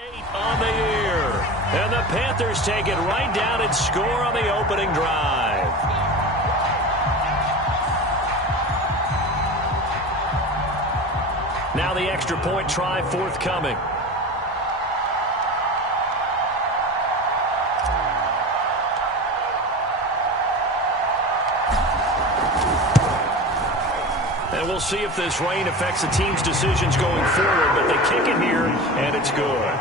8 on the year. And the Panthers take it right down and score on the opening drive. Now the extra point try forthcoming. And we'll see if this rain affects the team's decisions going forward, but they kick it here, and it's good.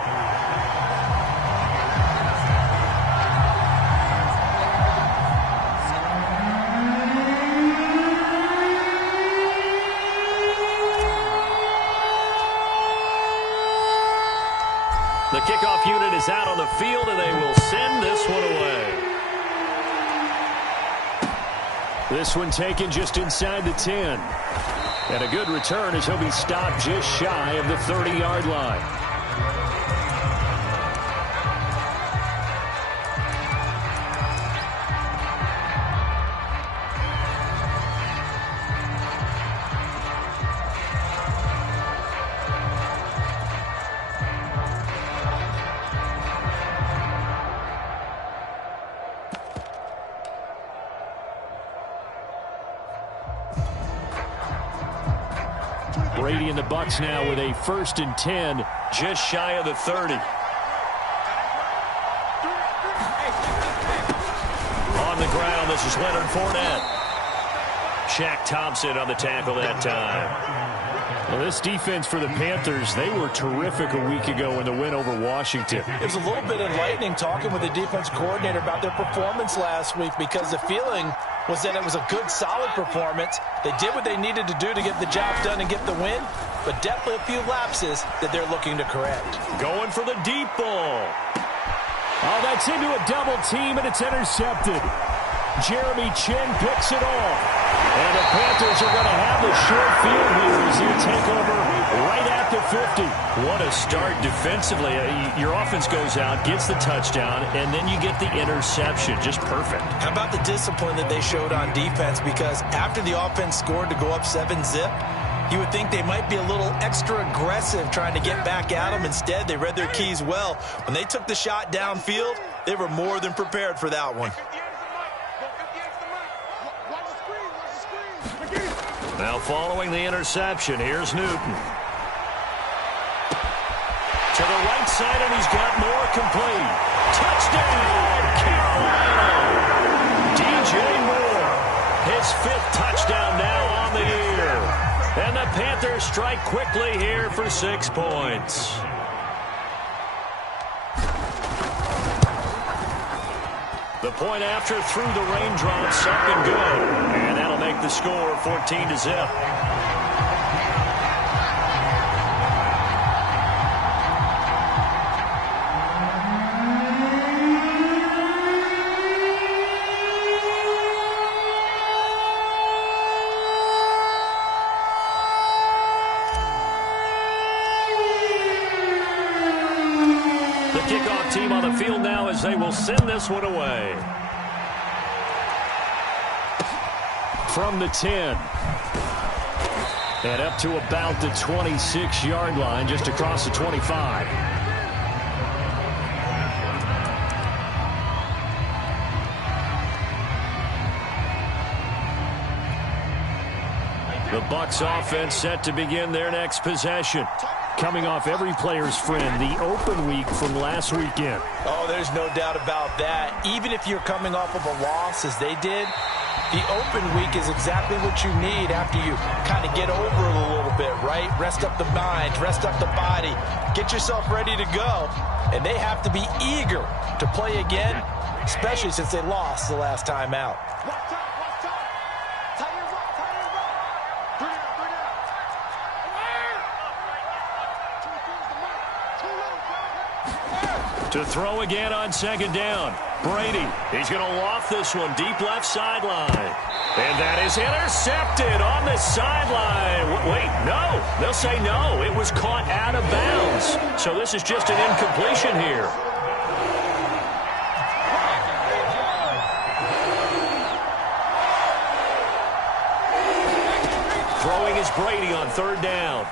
The kickoff unit is out on the field, and they will send this one away. This one taken just inside the 10. And a good return as he'll be stopped just shy of the 30-yard line. Brady and the Bucs now with a 1st and 10, just shy of the 30. On the ground, this is Leonard Fournette. Shaq Thompson on the tackle that time. Well, this defense for the Panthers, they were terrific a week ago in the win over Washington. It was a little bit enlightening talking with the defense coordinator about their performance last week, because the feeling was that it was a good, solid performance. They did what they needed to do to get the job done and get the win, but definitely a few lapses that they're looking to correct. Going for the deep ball. Oh, that's into a double team, and it's intercepted. Jeremy Chin picks it off. And the Panthers are going to have the short field here as they take over right at the 50. What a start defensively. Your offense goes out, gets the touchdown, and then you get the interception. Just perfect. How about the discipline that they showed on defense? Because after the offense scored to go up 7-zip, you would think they might be a little extra aggressive trying to get back at them. Instead, they read their keys well. When they took the shot downfield, they were more than prepared for that one. Now following the interception, here's Newton. To the right side, and he's got more complete. Touchdown, Carolina! DJ Moore, his 5th touchdown now on the year. And the Panthers strike quickly here for 6 points. The point after through the raindrops, up and good. And that'll make the score 14-zip. The kickoff team on the field now as they will send this one away. From the 10. And up to about the 26-yard line, just across the 25. The Bucs offense set to begin their next possession. Coming off every player's friend, the open week from last weekend. Oh, there's no doubt about that. Even if you're coming off of a loss as they did, the open week is exactly what you need after you kind of get over it a little bit, right? Rest up the mind, rest up the body, get yourself ready to go. And they have to be eager to play again, especially since they lost the last time out. To throw again on 2nd down. Brady, he's going to loft this one deep left sideline. And that is intercepted on the sideline. Wait, no. They'll say no. It was caught out of bounds. So this is just an incompletion here. Throwing is Brady on 3rd down.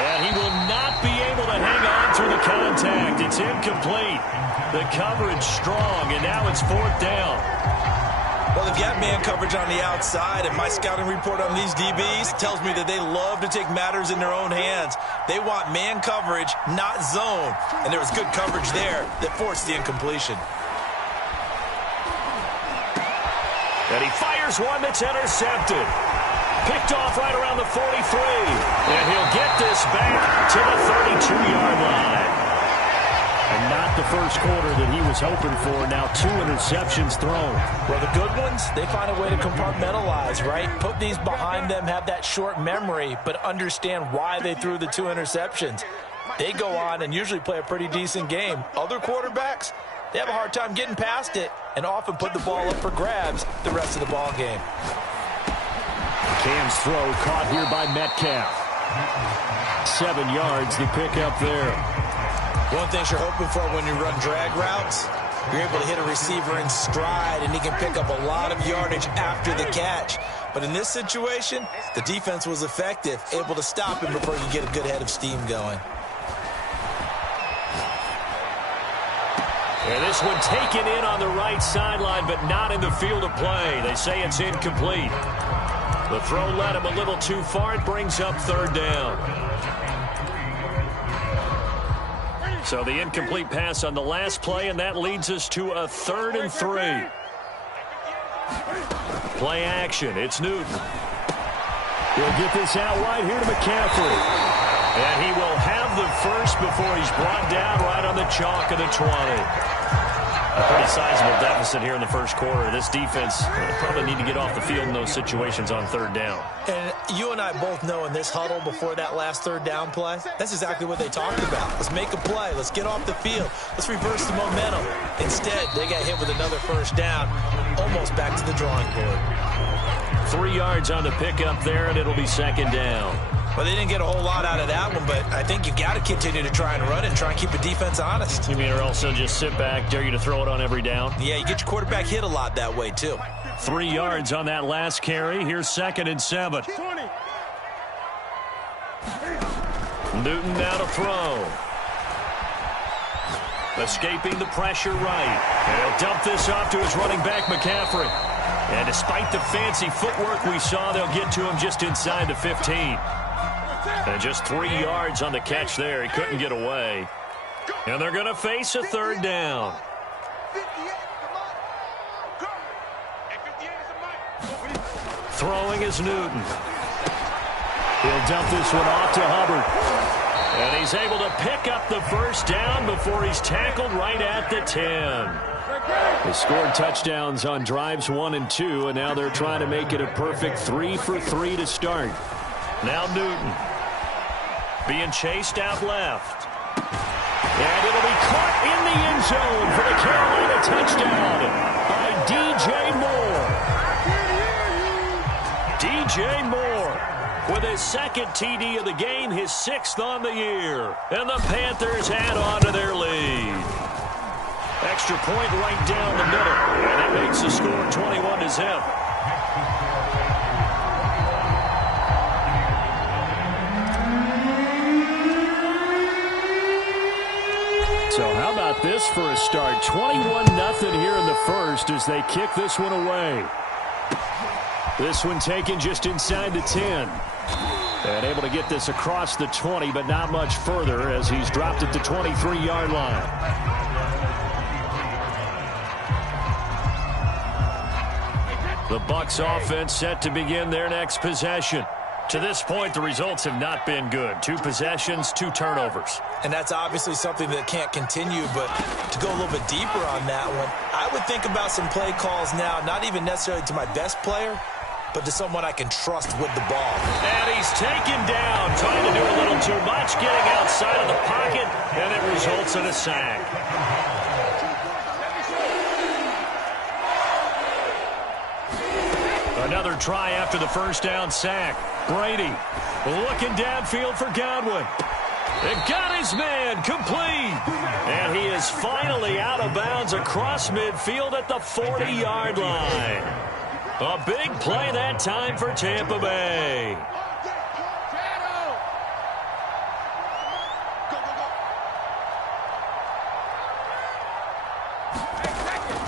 And he will not be able to hang on through the contact. It's incomplete. The coverage strong, and now it's 4th down. Well, they've got man coverage on the outside, and my scouting report on these DBs tells me that they love to take matters in their own hands. They want man coverage, not zone. And there was good coverage there that forced the incompletion. And he fires one that's intercepted. Picked off right around the 43. And he'll get this back to the 32-yard line. And not the first quarter that he was hoping for. Now 2 interceptions thrown. Well, the good ones, they find a way to compartmentalize, right? Put these behind them, have that short memory, but understand why they threw the 2 interceptions. They go on and usually play a pretty decent game. Other quarterbacks, they have a hard time getting past it and often put the ball up for grabs the rest of the ball game. Cam's throw caught here by Metcalf. 7 yards, the pick up there. One thing you're hoping for when you run drag routes, you're able to hit a receiver in stride, and he can pick up a lot of yardage after the catch. But in this situation, the defense was effective, able to stop him before you get a good head of steam going. And this one taken in on the right sideline, but not in the field of play. They say it's incomplete. The throw led him a little too far. It brings up 3rd down. So the incomplete pass on the last play, and that leads us to a 3rd and 3. Play action. It's Newton. He'll get this out wide here to McCaffrey. And he will have the first before he's brought down right on the chalk of the 20. A pretty sizable deficit here in the first quarter. This defense probably need to get off the field in those situations on 3rd down. And you and I both know in this huddle before that last 3rd down play, that's exactly what they talked about. Let's make a play. Let's get off the field. Let's reverse the momentum. Instead, they got hit with another 1st down, almost back to the drawing board. 3 yards on the pickup there, and it'll be 2nd down. Well, they didn't get a whole lot out of that one, but I think you got to continue to try and run and try and keep the defense honest. You mean or also just sit back, dare you to throw it on every down? Yeah, you get your quarterback hit a lot that way, too. 3 yards on that last carry. Here's 2nd and 7. Newton now to throw. Escaping the pressure right. And he'll dump this off to his running back, McCaffrey. And despite the fancy footwork we saw, they'll get to him just inside the 15. And just 3 yards on the catch there. He couldn't get away. And they're going to face a 3rd down. Throwing is Newton. He'll dump this one off to Hubbard. And he's able to pick up the 1st down before he's tackled right at the 10. They scored touchdowns on drives 1 and 2, and now they're trying to make it a perfect 3 for 3 to start. Now Newton being chased out left. And it'll be caught in the end zone for the Carolina touchdown by DJ Moore with his 2nd TD of the game, his 6th on the year. And the Panthers add on to their lead. Extra point right down the middle. And that makes the score 21-0. So how about this for a start? 21-0 here in the first as they kick this one away. This one taken just inside the 10. And able to get this across the 20, but not much further as he's dropped at the 23-yard line. The Bucs offense set to begin their next possession. To this point, the results have not been good. 2 possessions, 2 turnovers. And that's obviously something that can't continue, but to go a little bit deeper on that one, I would think about some play calls now, not even necessarily to my best player, but to someone I can trust with the ball. And he's taken down, trying to do a little too much, getting outside of the pocket, and it results in a sack. Another try after the 1st down sack. Brady looking downfield for Godwin. And got his man complete. And he is finally out of bounds across midfield at the 40-yard line. A big play that time for Tampa Bay.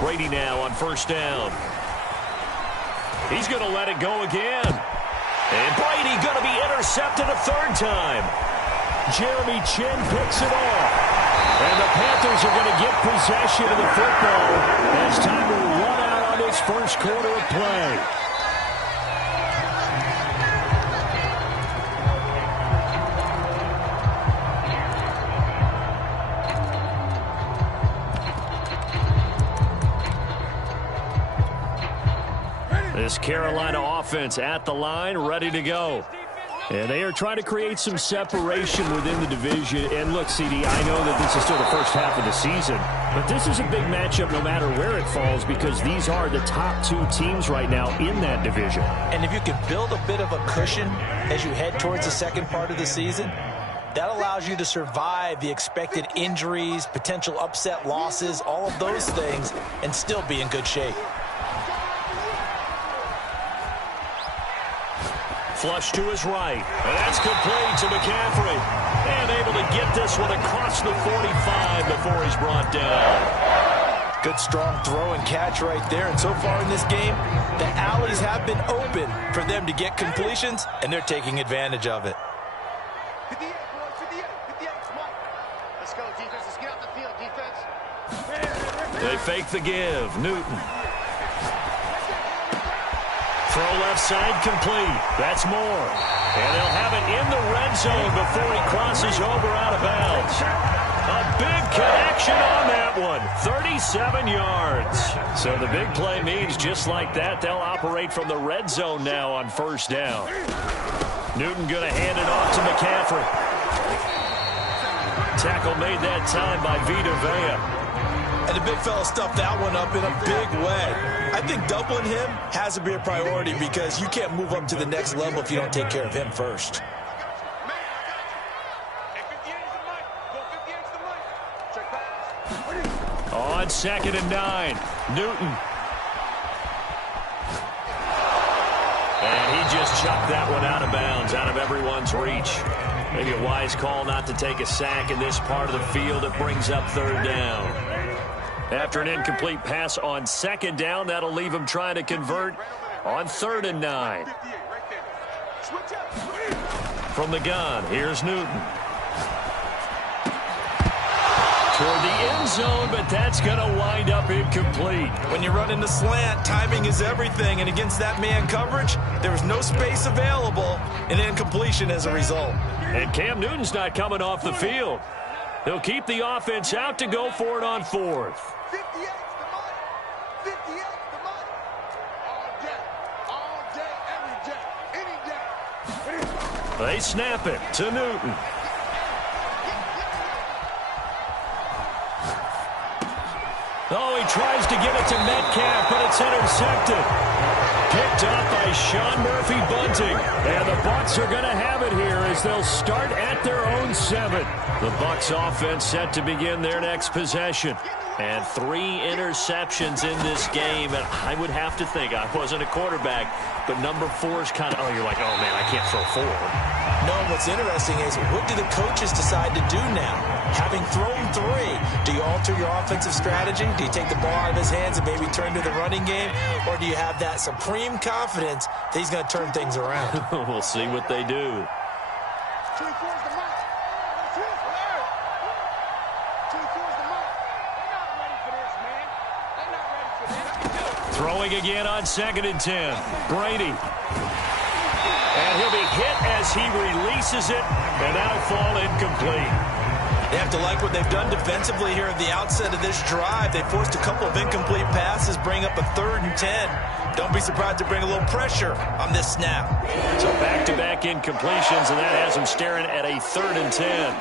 Brady now on first down. He's going to let it go again. And Brady going to be intercepted a third time. Jeremy Chin picks it off. And the Panthers are going to get possession of the football as time will run out on this first quarter of play. This Carolina offense at the line, ready to go. And they are trying to create some separation within the division. And look, CD, I know that this is still the first half of the season, but this is a big matchup no matter where it falls because these are the top two teams right now in that division. And if you can build a bit of a cushion as you head towards the second part of the season, that allows you to survive the expected injuries, potential upset losses, all of those things, and still be in good shape. Flush to his right. And that's complete to McCaffrey. And able to get this one across the 45 before he's brought down. Good strong throw and catch right there. And so far in this game, the alleys have been open for them to get completions, and they're taking advantage of it. 58, boys, 58, 58. Come on. Let's go, defense. Let's get out the field, defense. They fake the give. Newton. Throw left side complete. That's Moore. And they'll have it in the red zone before he crosses over out of bounds. A big connection on that one. 37 yards. So the big play means just like that, they'll operate from the red zone now on first down. Newton going to hand it off to McCaffrey. Tackle made that time by Vita Vea. And the big fella stuffed that one up in a big way. I think doubling him has to be a priority because you can't move up to the next level if you don't take care of him first. On 2nd and 9, Newton. And he just chucked that one out of bounds, out of everyone's reach. Maybe a wise call not to take a sack in this part of the field. It brings up third down. After an incomplete pass on 2nd down, that'll leave him trying to convert on 3rd and 9. From the gun, here's Newton. Toward the end zone, but that's going to wind up incomplete. When you run in the slant, timing is everything, and against that man coverage, there was no space available, and incompletion as a result. And Cam Newton's not coming off the field. He'll keep the offense out to go for it on 4th. 58's the money. 58's the money. All day, every day, any day. They snap it to Newton. Oh, he tries to get it to Metcalf, but it's intercepted. Picked up by Sean Murphy-Bunting. And the Bucs are going to have it here as they'll start at their own 7. The Bucs offense set to begin their next possession. And 3 interceptions in this game. And I would have to think, I wasn't a quarterback, but number 4 is kind of, you're like, oh, man, I can't throw 4. No, what's interesting is what do the coaches decide to do now? Having thrown 3, do you alter your offensive strategy? Do you take the ball out of his hands and maybe turn to the running game? Or do you have that supreme confidence that he's going to turn things around? We'll see what they do. 2-4's the money. 2-4's the money. They're not ready for this, man. They're not ready for this. Throwing again on 2nd and 10. Brady. And he'll be hit as he releases it, and that'll fall incomplete. They have to like what they've done defensively here at the outset of this drive. They forced a couple of incomplete passes, bring up a 3rd and 10. Don't be surprised to bring a little pressure on this snap. So back-to-back incompletions, and that has them staring at a 3rd and 10.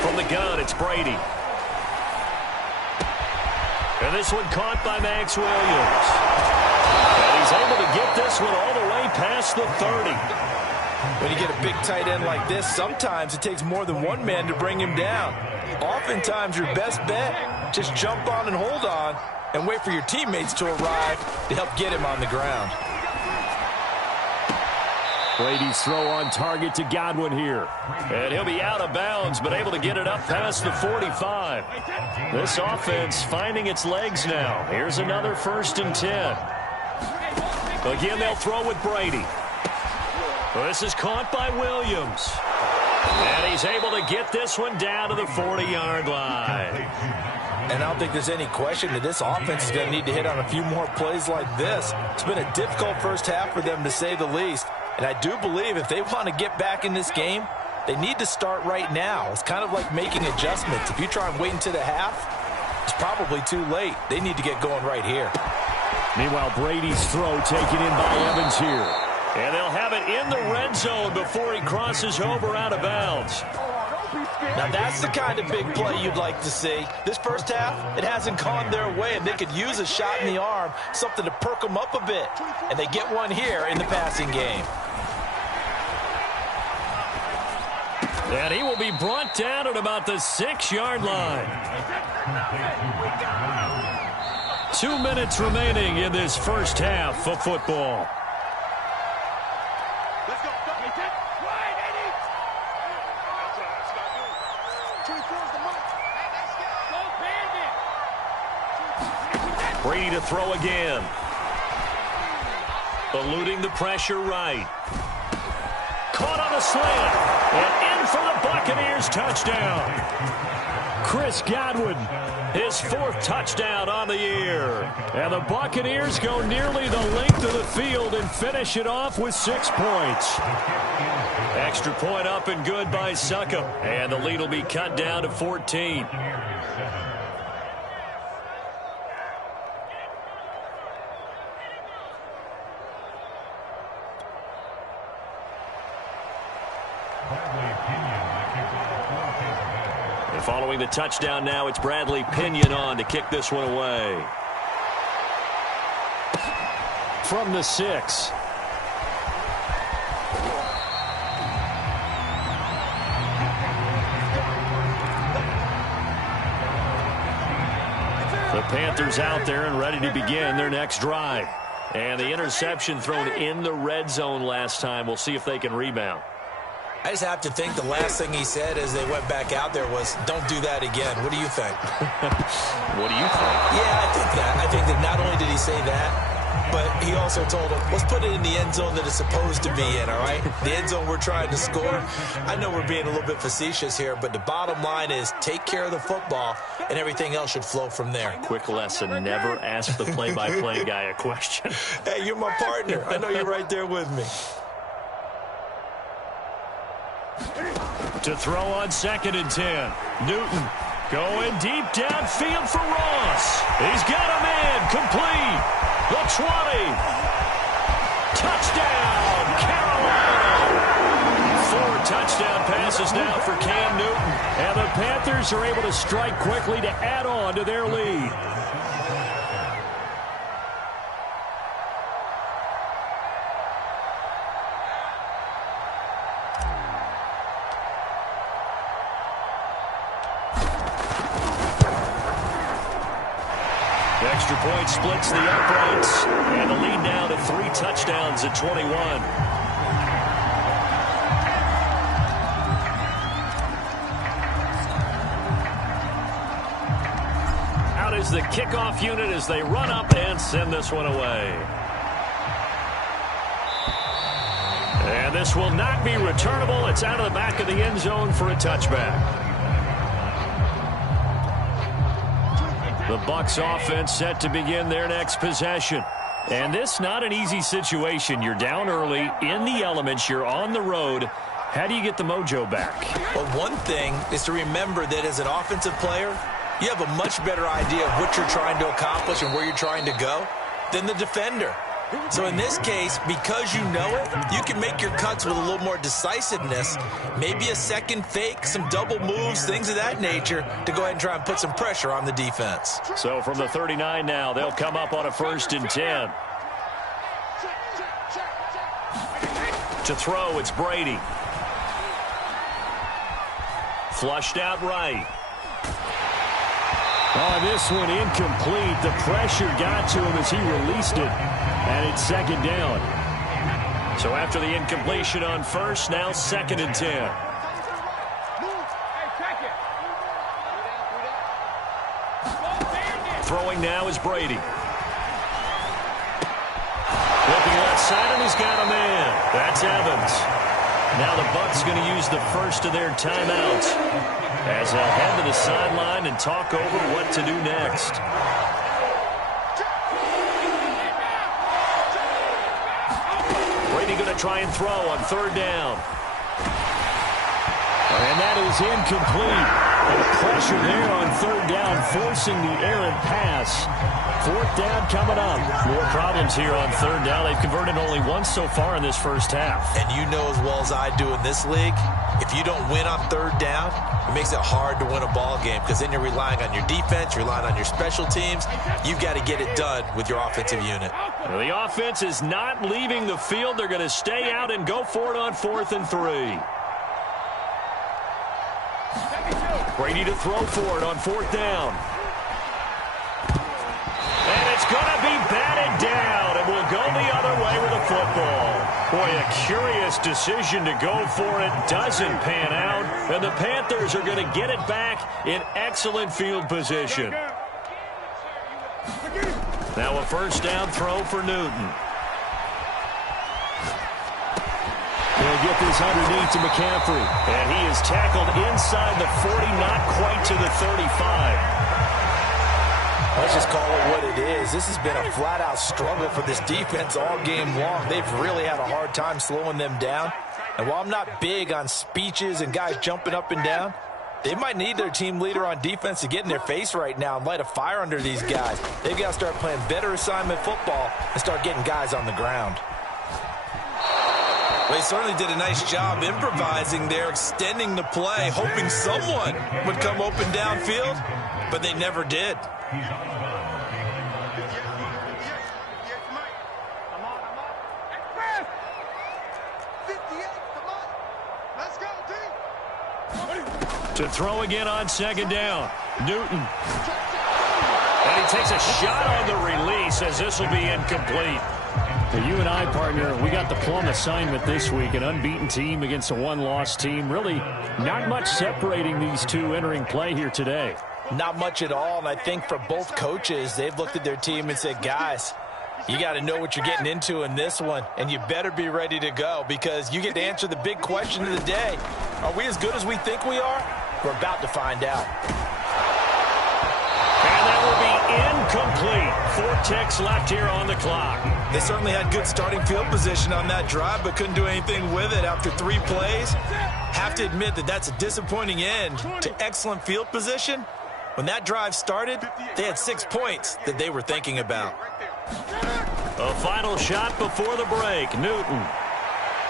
From the gun, it's Brady. And this one caught by Max Williams. And he's able to get this one all the way past the 30. When you get a big tight end like this, sometimes it takes more than one man to bring him down. Oftentimes, your best bet, just jump on and hold on and wait for your teammates to arrive to help get him on the ground. Brady's throw on target to Godwin here. And he'll be out of bounds, but able to get it up past the 45. This offense finding its legs now. Here's another 1st and 10. Again, they'll throw with Brady. This is caught by Williams. And he's able to get this one down to the 40-yard line. And I don't think there's any question that this offense is going to need to hit on a few more plays like this. It's been a difficult first half for them, to say the least. And I do believe if they want to get back in this game, they need to start right now. It's kind of like making adjustments. If you try and wait until the half, it's probably too late. They need to get going right here. Meanwhile, Brady's throw taken in by Evans here. And they'll have it in the red zone before he crosses over out of bounds. Now that's the kind of big play you'd like to see. This first half, it hasn't gone their way, and they could use a shot in the arm, something to perk them up a bit. And they get one here in the passing game. And he will be brought down at about the 6-yard line. 2 minutes remaining in this first half of football. Brady to throw again. Eluding the pressure right. Caught on a slant. And in for the Buccaneers touchdown. Chris Godwin, his 4th touchdown on the year. And the Buccaneers go nearly the length of the field and finish it off with 6 points. Extra point up and good by Succop. And the lead will be cut down to 14. And following the touchdown now, it's Bradley Pinion on to kick this one away. From the 6. The Panthers out there and ready to begin their next drive. And the interception thrown in the red zone last time. We'll see if they can rebound. I just have to think the last thing he said as they went back out there was, don't do that again. What do you think? What do you think? Yeah, I think that. I think that not only did he say that, but he also told him, let's put it in the end zone that it's supposed to be in, all right? The end zone we're trying to score. I know we're being a little bit facetious here, but the bottom line is take care of the football, and everything else should flow from there. Quick lesson, never ask the play-by-play guy a question. Hey, you're my partner. I know you're right there with me. To throw on 2nd and 10. Newton going deep downfield for Ross. He's got a man complete. The 20. Touchdown, Carolina. 4 touchdown passes now for Cam Newton. And the Panthers are able to strike quickly to add on to their lead. Extra point splits the uprights, and the lead now to 3 touchdowns at 21. Out is the kickoff unit as they run up and send this one away. And this will not be returnable. It's out of the back of the end zone for a touchback. The Bucs offense set to begin their next possession. And this not an easy situation. You're down early, in the elements, you're on the road. How do you get the mojo back? Well, one thing is to remember that as an offensive player, you have a much better idea of what you're trying to accomplish and where you're trying to go than the defender. So in this case, because you know it, you can make your cuts with a little more decisiveness, maybe a second fake, some double moves, things of that nature, to go ahead and try and put some pressure on the defense. So from the 39 now, they'll come up on a 1st and 10. To throw, it's Brady. Flushed out right. Oh, this one incomplete. The pressure got to him as he released it, and it's second down. So after the incompletion on first, now 2nd and 10. Throwing now is Brady. Looking left side, and he's got a man. That's Evans. Now the Bucs going to use the first of their timeouts as they'll head to the sideline and talk over what to do next. Brady going to try and throw on 3rd down. And that is incomplete. And pressure there on 3rd down, forcing the errant pass. 4th down coming up. More problems here on 3rd down. They've converted only once so far in this first half. And you know as well as I do in this league, if you don't win on 3rd down, it makes it hard to win a ball game because then you're relying on your defense, you're relying on your special teams. You've got to get it done with your offensive unit. Well, the offense is not leaving the field. They're going to stay out and go for it on 4th and 3. Brady to throw for it on 4th down. And it's going to be batted down, and will go the other way with the football. Boy, a curious decision to go for it. Doesn't pan out, and the Panthers are going to get it back in excellent field position. Now a 1st down throw for Newton. They'll get this underneath to McCaffrey. And he is tackled inside the 40, not quite to the 35. Let's just call it what it is. This has been a flat-out struggle for this defense all game long. They've really had a hard time slowing them down. And while I'm not big on speeches and guys jumping up and down, they might need their team leader on defense to get in their face right now and light a fire under these guys. They've got to start playing better assignment football and start getting guys on the ground. Well, he certainly did a nice job improvising there, extending the play, hoping someone would come open downfield, but they never did. To throw again on 2nd down. Newton. And he takes a shot on the release as this will be incomplete. For you and I, partner, we got the plum assignment this week. An unbeaten team against a one-loss team. Really not much separating these two entering play here today. Not much at all, and I think for both coaches, they've looked at their team and said, guys, you got to know what you're getting into in this one, and you better be ready to go because you get to answer the big question of the day. Are we as good as we think we are? We're about to find out. And that will be incomplete. 4 ticks left here on the clock. They certainly had good starting field position on that drive, but couldn't do anything with it after 3 plays. Have to admit that that's a disappointing end to excellent field position. When that drive started, they had 6 points that they were thinking about. A final shot before the break. Newton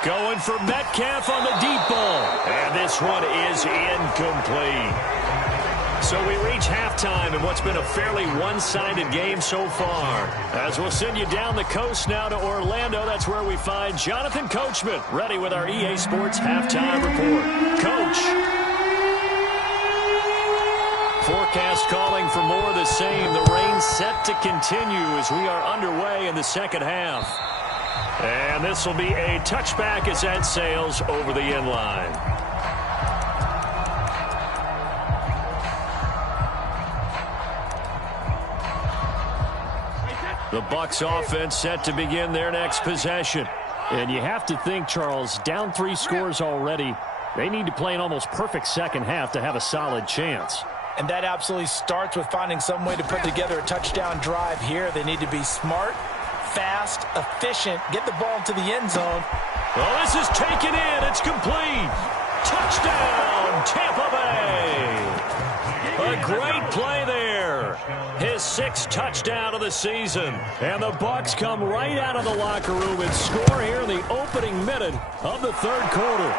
going for Metcalf on the deep ball. And this one is incomplete. So we reach halftime in what's been a fairly one-sided game so far. As we'll send you down the coast now to Orlando, that's where we find Jonathan Coachman ready with our EA Sports Halftime Report. Coach. Forecast calling for more of the same. The rain set to continue as we are underway in the second half. And this will be a touchback as that sails over the end line. The Bucs offense set to begin their next possession. And you have to think, Charles, down 3 scores already. They need to play an almost perfect second half to have a solid chance. And that absolutely starts with finding some way to put together a touchdown drive here. They need to be smart, fast, efficient, get the ball into the end zone. Well, this is taken in. It's complete. Touchdown, Tampa Bay. A great play there. His 6th touchdown of the season. And the Bucs come right out of the locker room and score here in the opening minute of the 3rd quarter.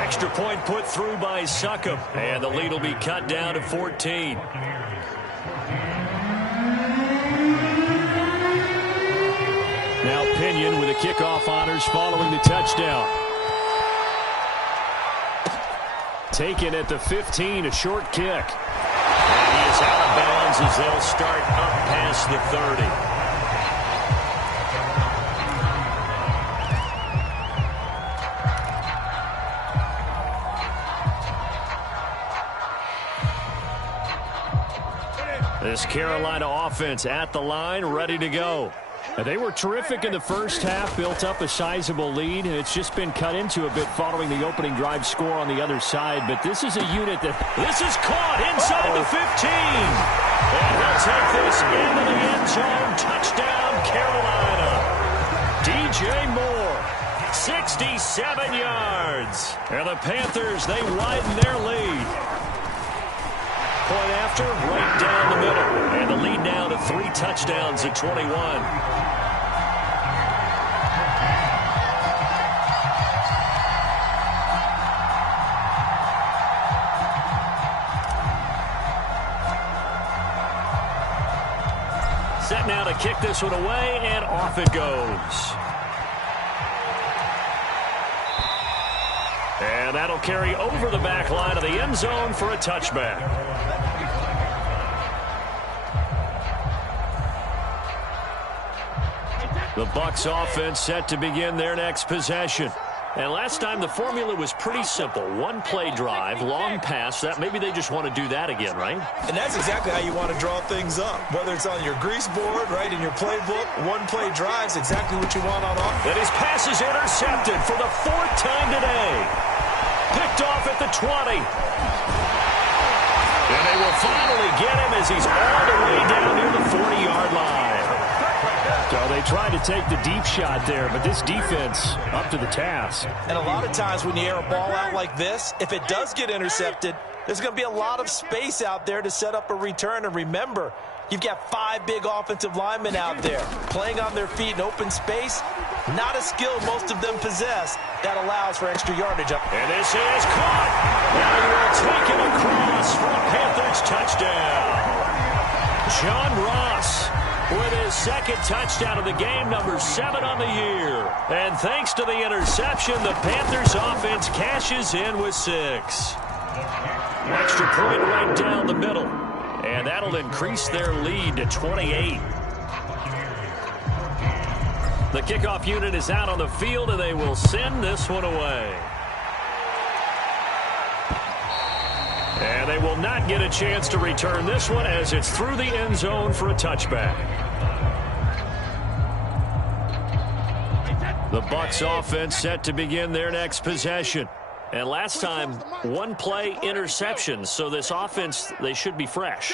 Extra point put through by Succop. And the lead will be cut down to 14. Now Pinion with the kickoff honors following the touchdown. Taken at the 15, a short kick. And he is out of bounds as they'll start up past the 30. This Carolina offense at the line, ready to go. They were terrific in the first half, built up a sizable lead, and it's just been cut into a bit following the opening drive score on the other side. But this is a unit that... This is caught inside the 15. And he'll take this into the end zone. Touchdown, Carolina. DJ Moore, 67 yards. And the Panthers, they widen their lead. Point after, right down the middle. And the lead now to 3 touchdowns at 21. Set now to kick this one away, and off it goes. And that'll carry over the back line of the end zone for a touchback. The Bucs offense set to begin their next possession. And last time the formula was pretty simple. One play drive, long pass. That maybe they just want to do that again, right? And that's exactly how you want to draw things up. Whether it's on your grease board, right, in your playbook, one play drive is exactly what you want on offense. And his pass is intercepted for the 4th time today. Picked off at the 20. And they will finally get him as he's all the way down near the 40-yard line. So they tried to take the deep shot there, but this defense up to the task. And a lot of times when you air a ball out like this, if it does get intercepted, there's going to be a lot of space out there to set up a return. And remember, you've got 5 big offensive linemen out there playing on their feet in open space. Not a skill most of them possess that allows for extra yardage. And this is caught. Now he will take it across for a Panthers touchdown. John Ross with his 2nd touchdown of the game, number 7 on the year. And thanks to the interception, the Panthers offense cashes in with 6. Extra point right down the middle. And that'll increase their lead to 28. The kickoff unit is out on the field, and they will send this one away. And they will not get a chance to return this one as it's through the end zone for a touchback. The Bucs offense set to begin their next possession. And last time, one play interception. So this offense, they should be fresh.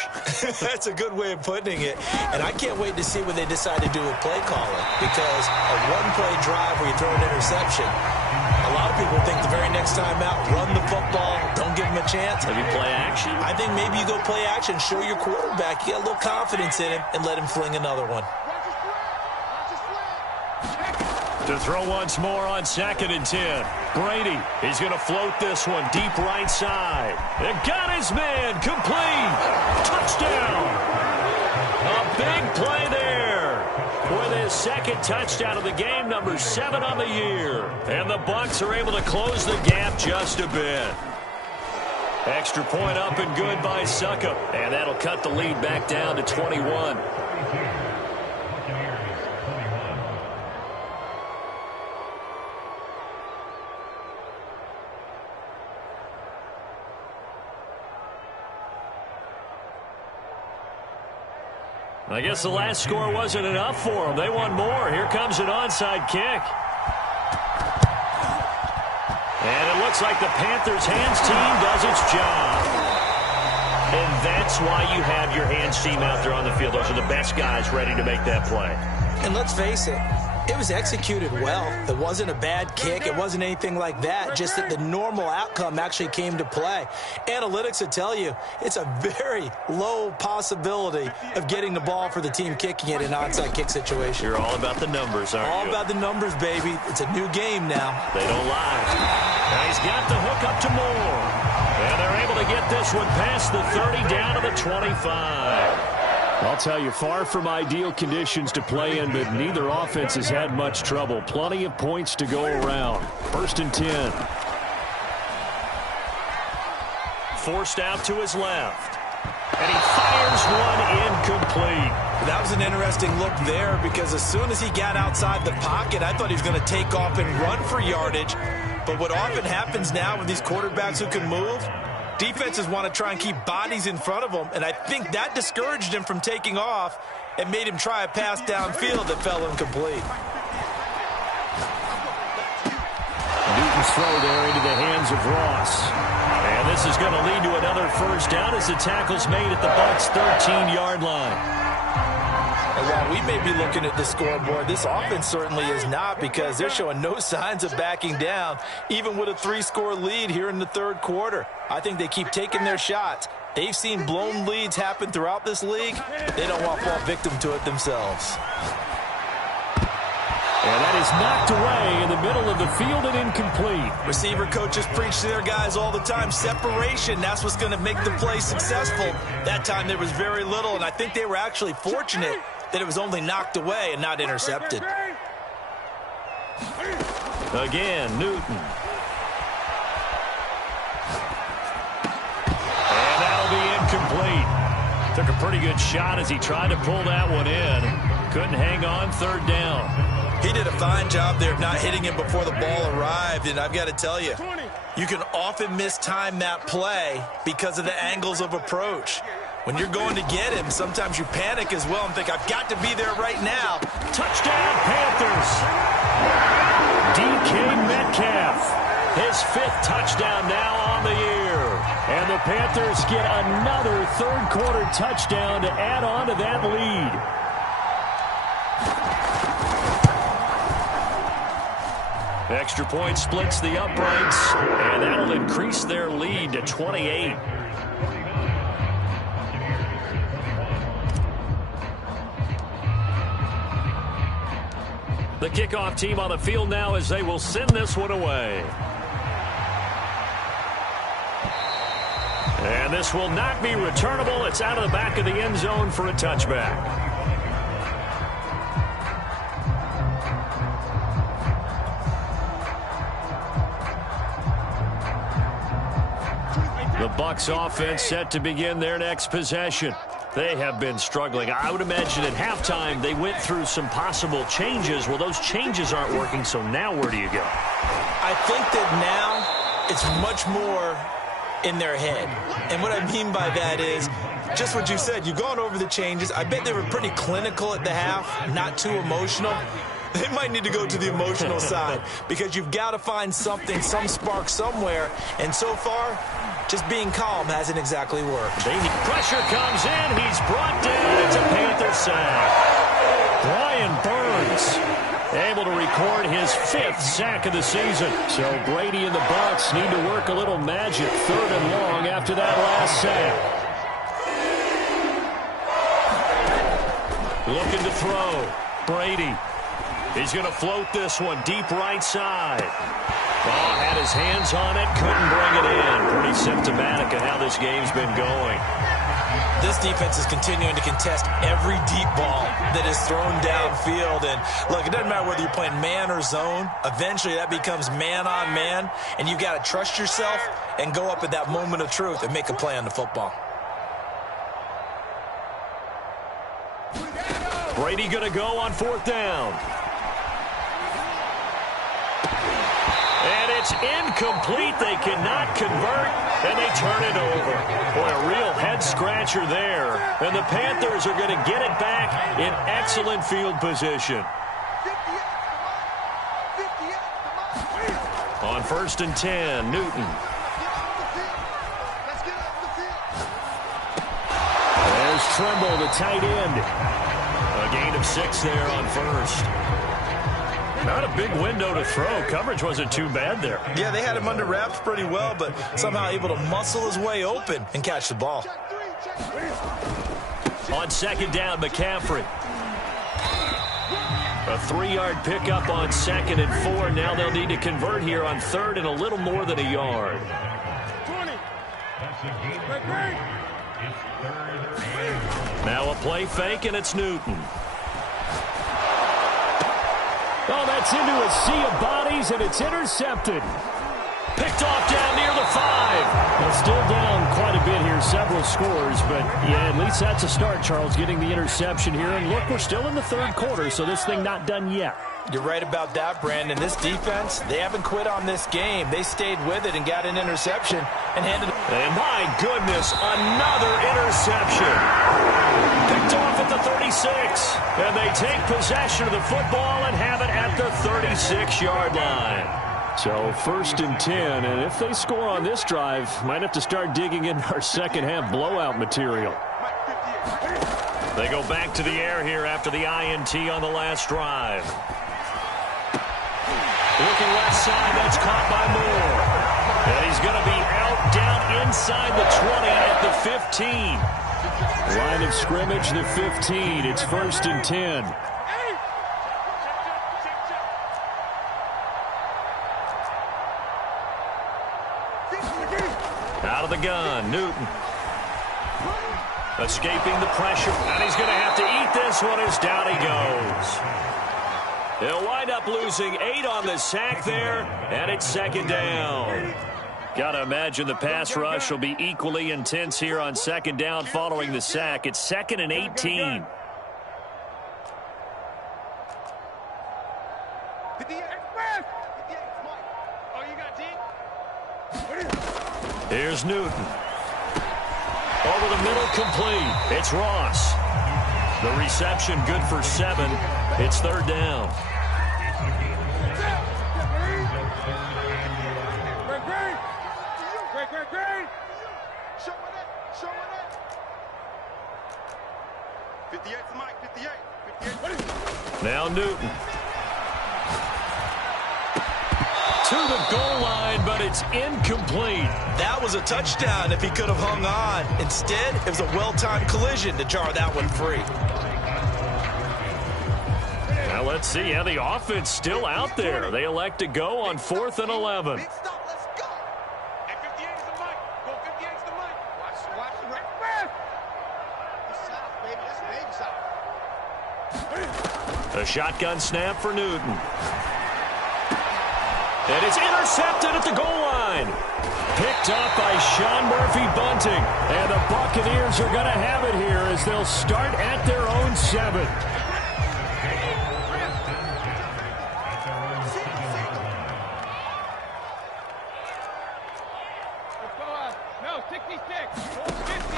That's a good way of putting it. And I can't wait to see what they decide to do with play calling. Because a one-play drive where you throw an interception, a lot of people think the very next time out, run the football, don't give them a chance. Maybe play action? I think maybe you go play action, show your quarterback, you get a little confidence in him, and let him fling another one. To throw once more on 2nd and 10. Brady, he's going to float this one deep right side. And got his man complete. Touchdown. A big play there. With his 2nd touchdown of the game, number 7 on the year. And the Bucs are able to close the gap just a bit. Extra point up and good by Succop. And that'll cut the lead back down to 21. I guess the last score wasn't enough for them. They want more. Here comes an onside kick. And it looks like the Panthers hands team does its job. And that's why you have your hands team out there on the field. Those are the best guys ready to make that play. And let's face it, it was executed well. It wasn't a bad kick. It wasn't anything like that. Just that the normal outcome actually came to play. Analytics will tell you it's a very low possibility of getting the ball for the team kicking it in an onside kick situation. You're all about the numbers, aren't you? All about the numbers, baby. It's a new game now. They don't lie. Now he's got the hook up to Moore. And they're able to get this one past the 30 down to the 25. I'll tell you, far from ideal conditions to play in, but neither offense has had much trouble. Plenty of points to go around. 1st and 10. Forced out to his left. And he fires one incomplete. That was an interesting look there because as soon as he got outside the pocket, I thought he was going to take off and run for yardage. But what often happens now with these quarterbacks who can move, defenses want to try and keep bodies in front of them, and I think that discouraged him from taking off and made him try a pass downfield that fell incomplete. Newton's throw there into the hands of Ross. And this is going to lead to another first down as the tackle's made at the Bucs' 13-yard line. And while we may be looking at the scoreboard, this offense certainly is not because they're showing no signs of backing down, even with a 3-score lead here in the third quarter. I think they keep taking their shots. They've seen blown leads happen throughout this league. They don't want to fall victim to it themselves. And that is knocked away in the middle of the field and incomplete. Receiver coaches preach to their guys all the time. Separation, that's what's going to make the play successful. That time there was very little, and I think they were actually fortunate that it was only knocked away and not intercepted. Again, Newton. And that'll be incomplete. Took a pretty good shot as he tried to pull that one in. Couldn't hang on, third down. He did a fine job there of not hitting him before the ball arrived, and I've got to tell you, you can often mistime that play because of the angles of approach. When you're going to get him, sometimes you panic as well and think, I've got to be there right now. Touchdown, Panthers. DK Metcalf, his 5th touchdown now on the year. And the Panthers get another third-quarter touchdown to add on to that lead. Extra point splits the uprights, and that'll increase their lead to 28. The kickoff team on the field now as they will send this one away. And this will not be returnable. It's out of the back of the end zone for a touchback. The Bucs offense set to begin their next possession. They have been struggling. I would imagine at halftime they went through some possible changes. Well, those changes aren't working, so now where do you go? I think that now it's much more in their head. And what I mean by that is just what you said. You've gone over the changes. I bet they were pretty clinical at the half, not too emotional. They might need to go to the emotional side because you've got to find something, some spark somewhere. And so far, just being calm hasn't exactly worked. Pressure comes in. He's brought down. It's a Panther sack. Brian Burns able to record his 5th sack of the season. So Brady and the Bucs need to work a little magic 3rd and long after that last sack. Looking to throw. Brady. He's going to float this one deep right side. Oh, had his hands on it, couldn't bring it in. Pretty symptomatic of how this game's been going. This defense is continuing to contest every deep ball that is thrown downfield. And look, it doesn't matter whether you're playing man or zone. Eventually that becomes man on man. And you've got to trust yourself and go up at that moment of truth and make a play on the football. Brady going to go on 4th down. And it's incomplete. They cannot convert, and they turn it over. Boy, a real head-scratcher there. And the Panthers are going to get it back in excellent field position. On 1st and 10, Newton. There's Trimble, the tight end. A gain of 6 there on 1st. Not a big window to throw. Coverage wasn't too bad there. Yeah, they had him under wraps pretty well, but somehow able to muscle his way open and catch the ball. On 2nd down, McCaffrey. A 3-yard pickup on 2nd and 4. Now they'll need to convert here on 3rd and a little more than a yard. Now a play fake, and it's Newton. Oh, that's into a sea of bodies, and it's intercepted. Picked off down near the 5. Well, still down quite a bit here, several scores, but yeah, at least that's a start, Charles, getting the interception here. And look, we're still in the third quarter, so this thing not done yet. You're right about that, Brandon. This defense, they haven't quit on this game. They stayed with it and got an interception and handed it. And my goodness, another interception. Picked off at the 36. And they take possession of the football and have it at the 36-yard line. So 1st and 10, and if they score on this drive, might have to start digging in our second-half blowout material. They go back to the air here after the INT on the last drive. Looking left side, that's caught by Moore. And he's going to be out down inside the 20 at the 15. Line of scrimmage, the 15. It's 1st and 10. Out of the gun, Newton. Escaping the pressure, and he's going to have to eat this one as down he goes. They'll wind up losing 8 on the sack there, and it's 2nd down. Got to imagine the pass rush will be equally intense here on 2nd down following the sack. It's 2nd and 18. Here's Newton. Over the middle, complete. It's Ross. The reception good for 7. It's 3rd down. Now Newton. To the goal line, but it's incomplete. That was a touchdown if he could have hung on. Instead, it was a well-timed collision to jar that one free. Now let's see how the offense still out there. They elect to go on 4th and 11. A shotgun snap for Newton. And it's intercepted at the goal line. Picked up by Sean Murphy-Bunting. And the Buccaneers are going to have it here as they'll start at their own 7.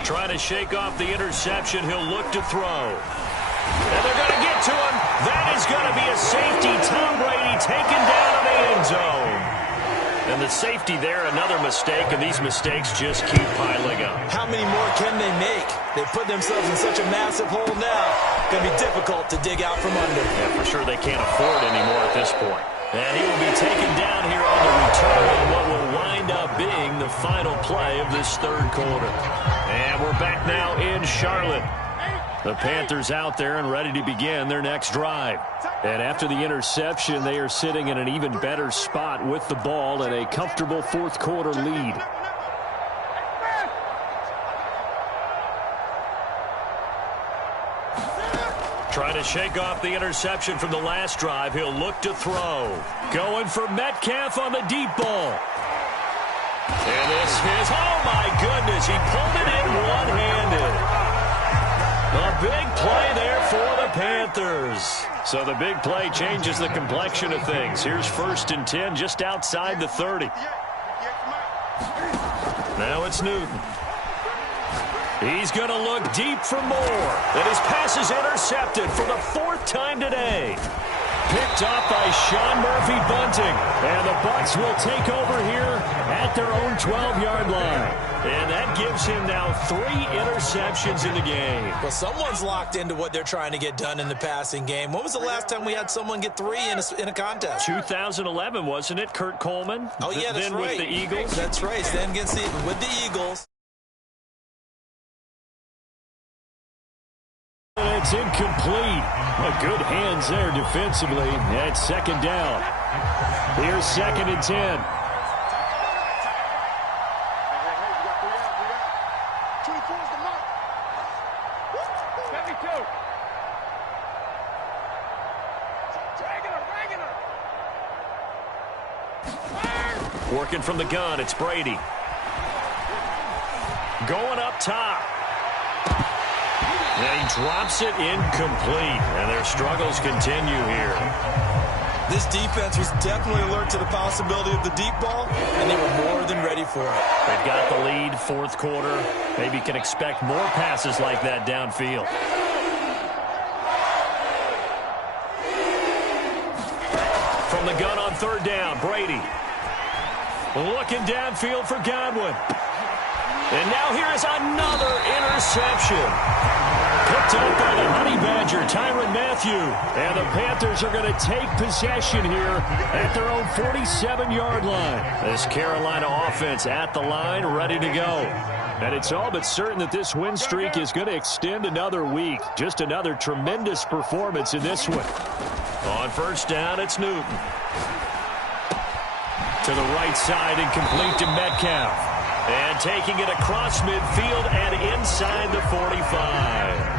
Trying to shake off the interception. He'll look to throw. And they're going to get to him. That is going to be a safety. Tom Brady taken down in the end zone. And the safety there, another mistake, and these mistakes just keep piling up. How many more can they make? They put themselves in such a massive hole now. Going to be difficult to dig out from under. Yeah, for sure they can't afford anymore at this point. And he will be taken down here on the return on what will wind up being the final play of this 3rd quarter. And we're back now in Charlotte. The Panthers out there and ready to begin their next drive. And after the interception, they are sitting in an even better spot with the ball and a comfortable 4th quarter lead. Trying to shake off the interception from the last drive. He'll look to throw. Going for Metcalf on the deep ball. And this is, oh my goodness, he pulled it in one-handed. A big play there for the Panthers. So the big play changes the complexion of things. Here's 1st and 10 just outside the 30. Now it's Newton. He's going to look deep for more. And his pass is intercepted for the 4th time today. Picked off by Sean Murphy-Bunting. And the Bucs will take over here at their own 12-yard line. And that gives him now 3 interceptions in the game. Well, someone's locked into what they're trying to get done in the passing game. When was the last time we had someone get 3 in a contest? 2011, wasn't it, Kurt Coleman? Oh, yeah, that's then right. With the Eagles? That's right. Then against with the Eagles. It's incomplete. Good hands there defensively. It's 2nd down. Here's 2nd and 10. Working from the gun, it's Brady. Going up top. And he drops it incomplete. And their struggles continue here. This defense was definitely alert to the possibility of the deep ball, and they were more than ready for it. They've got the lead, fourth quarter. Maybe can expect more passes like that downfield. From the gun on third down, Brady. Looking downfield for Godwin. And now here is another interception. Picked up by the Honey Badger, Tyrann Mathieu. And the Panthers are going to take possession here at their own 47-yard line. This Carolina offense at the line, ready to go. And it's all but certain that this win streak is going to extend another week. Just another tremendous performance in this one. On first down, it's Newton. To the right side and complete to Metcalf. And taking it across midfield and inside the 45.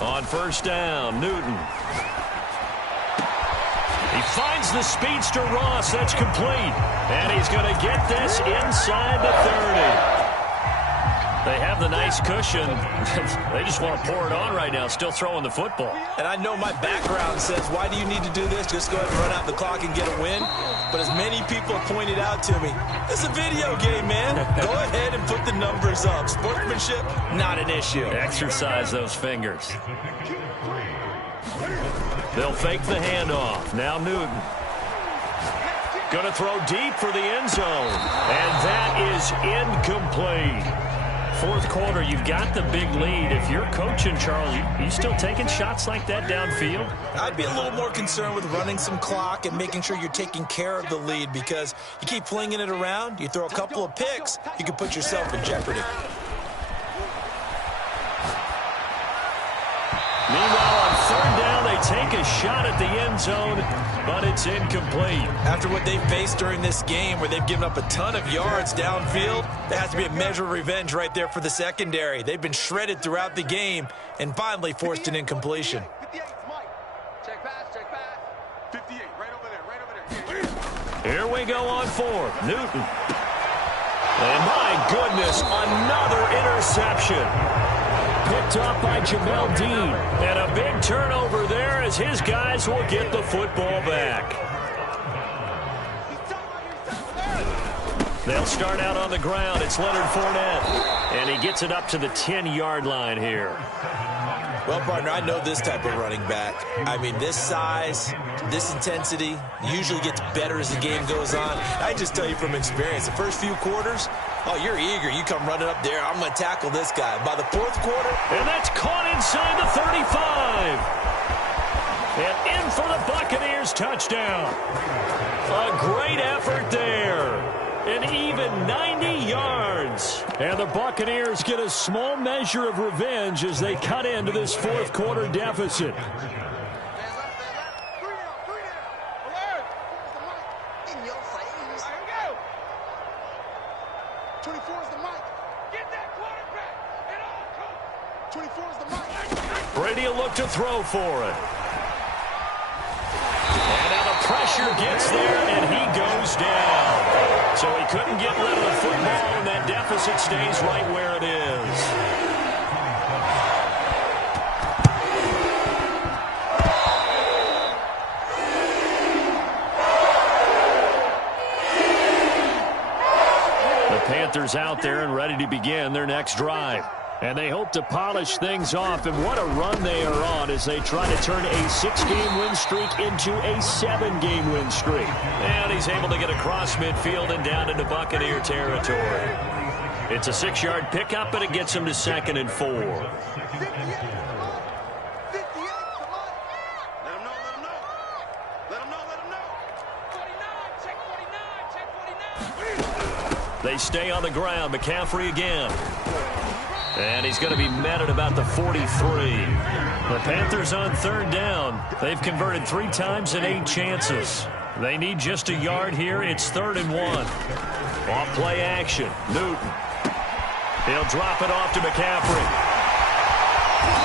On first down, Newton. He finds the speedster Ross. That's complete. And he's going to get this inside the 30. They have the nice cushion. They just want to pour it on right now, still throwing the football. And I know my background says, why do you need to do this? Just go ahead and run out the clock and get a win. But as many people have pointed out to me, it's a video game, man. Go ahead and put the numbers up. Sportsmanship, not an issue. Exercise those fingers. They'll fake the handoff. Now Newton. Going to throw deep for the end zone. And that is incomplete. Fourth quarter, you've got the big lead. If you're coaching, Charles, you still taking shots like that downfield? I'd be a little more concerned with running some clock and making sure you're taking care of the lead, because you keep flinging it around, you throw a couple of picks, you can put yourself in jeopardy. Meanwhile, on third down, they take a shot at the end zone, but it's incomplete. After what they've faced during this game, where they've given up a ton of yards downfield, there has to be a measure of revenge right there for the secondary. They've been shredded throughout the game and finally forced an incompletion. 58, Mike. Check pass. 58, right over there. Here we go on fourth. Newton. And my goodness, another interception. Picked up by Jamel Dean. And a big turnover there as his guys will get the football back. They'll start out on the ground. It's Leonard Fournette. And he gets it up to the 10-yard line here. Well, partner, I know this type of running back. I mean, this size, this intensity usually gets better as the game goes on. I just tell you from experience, the first few quarters, oh, you're eager. You come running up there. I'm going to tackle this guy. By the fourth quarter. And that's caught inside the 35. And in for the Buccaneers touchdown. A great effort there. An even 90 yards. And the Buccaneers get a small measure of revenge as they cut into this fourth quarter deficit. Brady will look to throw for it. And now the pressure gets there, and he goes down. So he couldn't get rid of the football, and that deficit stays right where it is. The Panthers out there and ready to begin their next drive. And they hope to polish things off, and what a run they are on as they try to turn a 6-game win streak into a 7-game win streak. And he's able to get across midfield and down into Buccaneer territory. It's a 6-yard pickup, but it gets him to 2nd and 4. They stay on the ground. McCaffrey again. And he's going to be met at about the 43. The Panthers on third down. They've converted 3 times in 8 chances. They need just a yard here. It's 3rd and 1. Off play action. Newton. He'll drop it off to McCaffrey.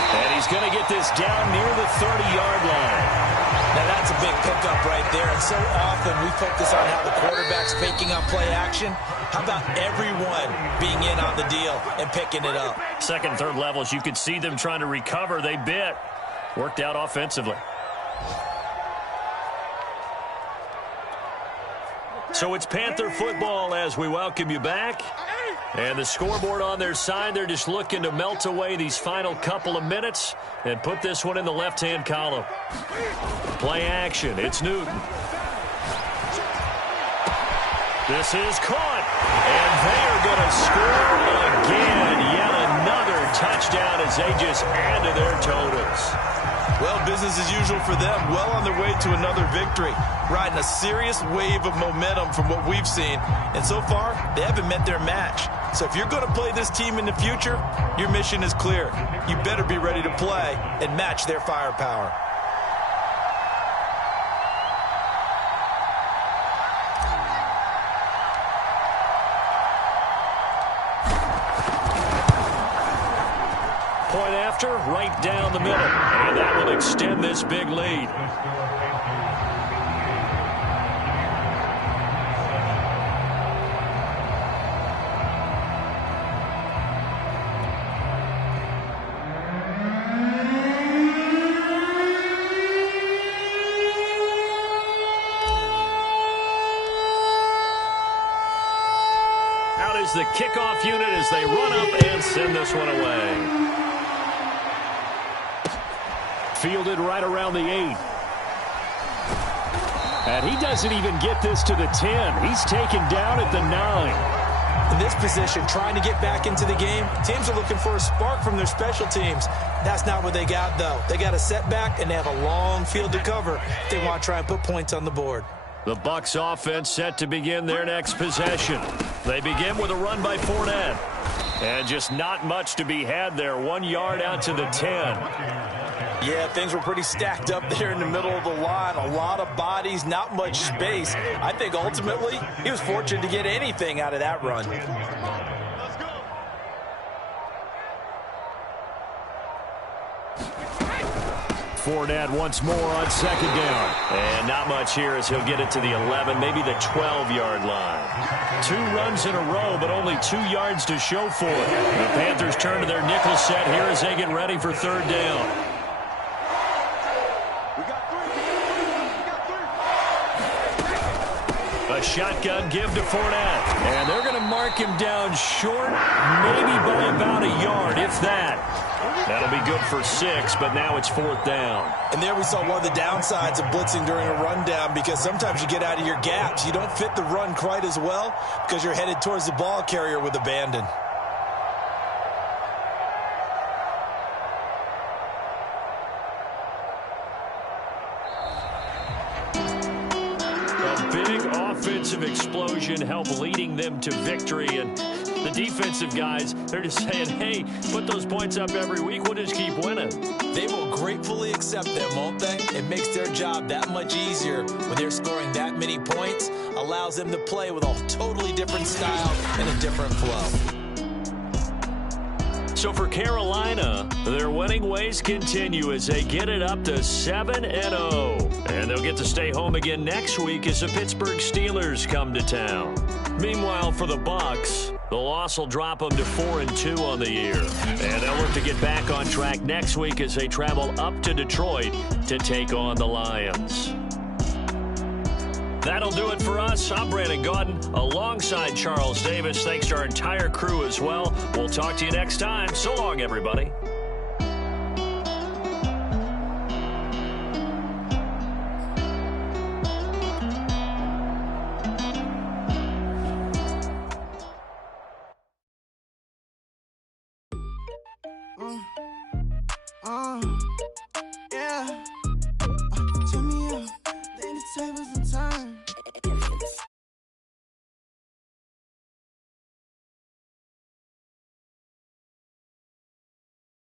And he's going to get this down near the 30-yard line. Now that's a big pickup right there. And so often we focus on how the quarterback's faking on play action. How about everyone being in on the deal and picking it up? Second, third levels, you could see them trying to recover. They bit. Worked out offensively. So it's Panther football as we welcome you back. And the scoreboard on their side, they're just looking to melt away these final couple of minutes and put this one in the left-hand column. Play action. It's Newton. This is caught. And they are going to score again. Yet another touchdown as they just add to their totals. Well, business as usual for them. Well on their way to another victory. Riding a serious wave of momentum from what we've seen. And so far, they haven't met their match. So if you're going to play this team in the future, your mission is clear. You better be ready to play and match their firepower. Point after, right down the middle. And that will extend this big lead. Out is the kickoff unit as they run up and send this one away. Fielded right around the 8. And he doesn't even get this to the 10. He's taken down at the 9. In this position, trying to get back into the game, teams are looking for a spark from their special teams. That's not what they got, though. They got a setback, and they have a long field to cover if they want to try and put points on the board. The Bucs offense set to begin their next possession. They begin with a run by Fournette. And just not much to be had there. 1 yard out to the 10. Yeah, things were pretty stacked up there in the middle of the line. A lot of bodies, not much space. I think ultimately he was fortunate to get anything out of that run. Fournette once more on 2nd down. And not much here as he'll get it to the 11, maybe the 12-yard line. 2 runs in a row, but only 2 yards to show for it. The Panthers turn to their nickel set here as they get ready for 3rd down. A shotgun give to Fournette. And they're going to mark him down short, maybe by about a yard, if that. That'll be good for 6, but now it's 4th down. And there we saw one of the downsides of blitzing during a rundown, because sometimes you get out of your gaps. You don't fit the run quite as well because you're headed towards the ball carrier with abandon. Offensive explosion help leading them to victory, and the defensive guys, they're just saying, hey, put those points up every week, we'll just keep winning. They will gratefully accept them, won't they? It makes their job that much easier when they're scoring that many points, allows them to play with a totally different style and a different flow. So for Carolina, their winning ways continue as they get it up to 7-0. And they'll get to stay home again next week as the Pittsburgh Steelers come to town. Meanwhile, for the Bucs, the loss will drop them to 4-2 on the year. And they'll look to get back on track next week as they travel up to Detroit to take on the Lions. That'll do it for us. I'm Brandon Gaudin alongside Charles Davis. Thanks to our entire crew as well. We'll talk to you next time. So long, everybody.